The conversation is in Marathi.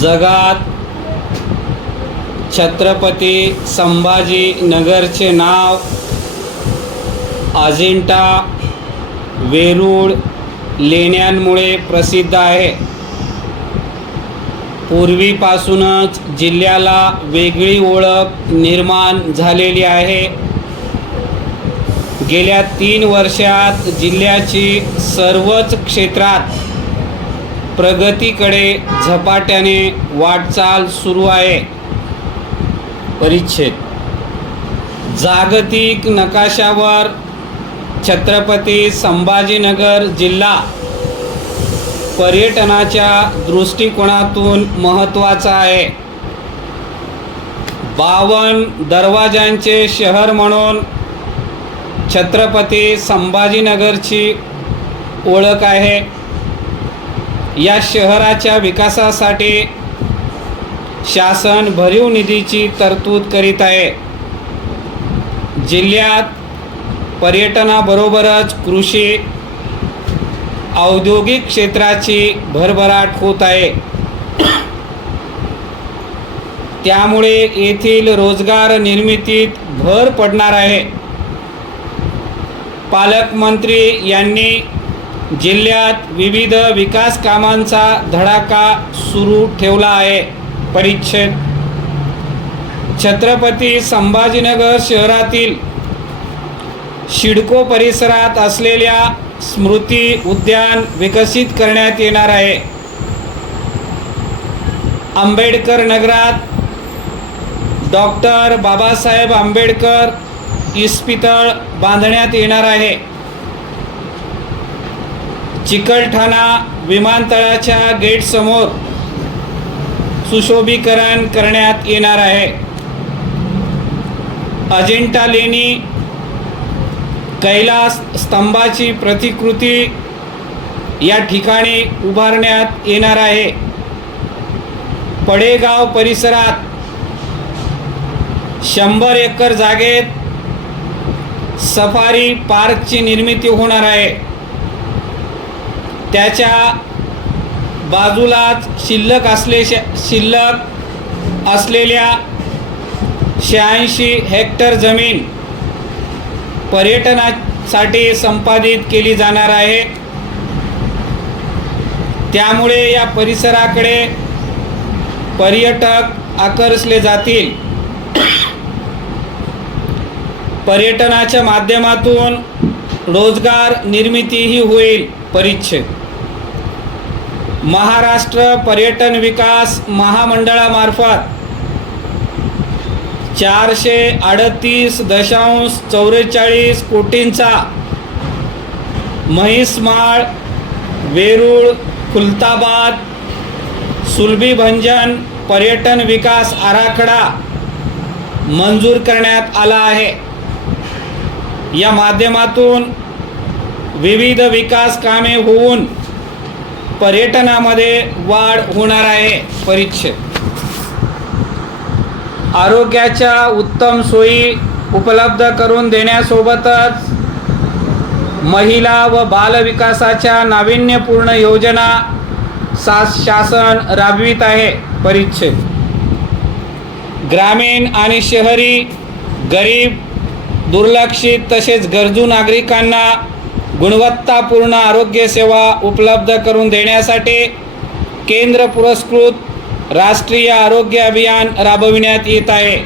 जगात छत्रपती संभाजी नगरचे नाव अजिंठा वेरूळ लेण्यांमुळे प्रसिद्ध आहे. पूर्वीपासूनच जिल्ह्याला वेगळी ओळख निर्माण झालेली आहे. गेल्या तीन वर्षात जिल्ह्याची सर्वच क्षेत्रात प्रगतीकडे झपाट्याने वाटचाल सुरू आहे. परिच्छेद. जागतिक नकाशावर छत्रपती संभाजीनगर जिल्हा पर्यटनाच्या दृष्टिकोनातून महत्त्वाचा आहे. बावन दरवाजांचे शहर म्हणून छत्रपती संभाजीनगरची ओळख आहे. या शहराच्या विकासासाठी शासन भरीव निधीची तरतूद करीत आहे. जिल्ह्यात पर्यटनाबरोबरच कृषी औद्योगिक क्षेत्राची भरभराट होत आहे. त्यामुळे येथील रोजगार निर्मितीत भर पडणार आहे. पालकमंत्री यांनी जिल्ह्यात विविध विकास कामांचा धडाका सुरू ठेवला आहे. परिच्छेद. छत्रपती संभाजीनगर शहरातील शिडको परिसरात असलेल्या स्मृती उद्यान विकसित करण्यात येणार आहे. आंबेडकर नगरात डॉक्टर बाबासाहेब आंबेडकर इस्पितळ बांधण्यात येणार आहे. चिकलठाणा विमानतळाच्या गेटसमोर सुशोभीकरण करण्यात येणार आहे. अजिंठा लेणी कैलास स्तंभाची प्रतिकृती या ठिकाणी उभारण्यात येणार आहे. पडेगाव परिसरात शंभर एकर जागेत सफारी पार्कची निर्मिती होणार आहे. त्याच्या बाजूलाच शिल्लक असले शिल्लक असलेल्या शहाऐंशी हेक्टर जमीन पर्यटनासाठी संपादित केली जाणार आहे. त्यामुळे या परिसराकडे पर्यटक आकर्षले जातील. पर्यटनाच्या माध्यमातून रोजगार निर्मितीही होईल परिच्छेद. महाराष्ट्र पर्यटन विकास महामंडळामार्फत चारशे अडतीस दशांश चौवेचाळीस कोटींचा म्हैसमाळ वेरूळ खुलताबाद सुलभीभंजन पर्यटन विकास आराखडा मंजूर करण्यात आला आहे. या माध्यमातून विविध विकास कामे होऊन पर्यटनामध्ये वाढ होणार आहे परिच्छेद आरोग्याच्या उत्तम सोयी उपलब्ध करून देण्यासोबतच महिला व बालविकासाच्या नाविन्यपूर्ण योजना सा शासन राबवित आहे परिच्छेद ग्रामीण आणि शहरी गरीब दुर्लक्षित तसेच गरजू नागरिकांना गुणवत्तापूर्ण आरोग्यसेवा उपलब्ध करून देण्यासाठी केंद्र पुरस्कृत राष्ट्रीय आरोग्य अभियान राबविण्यात येत आहे.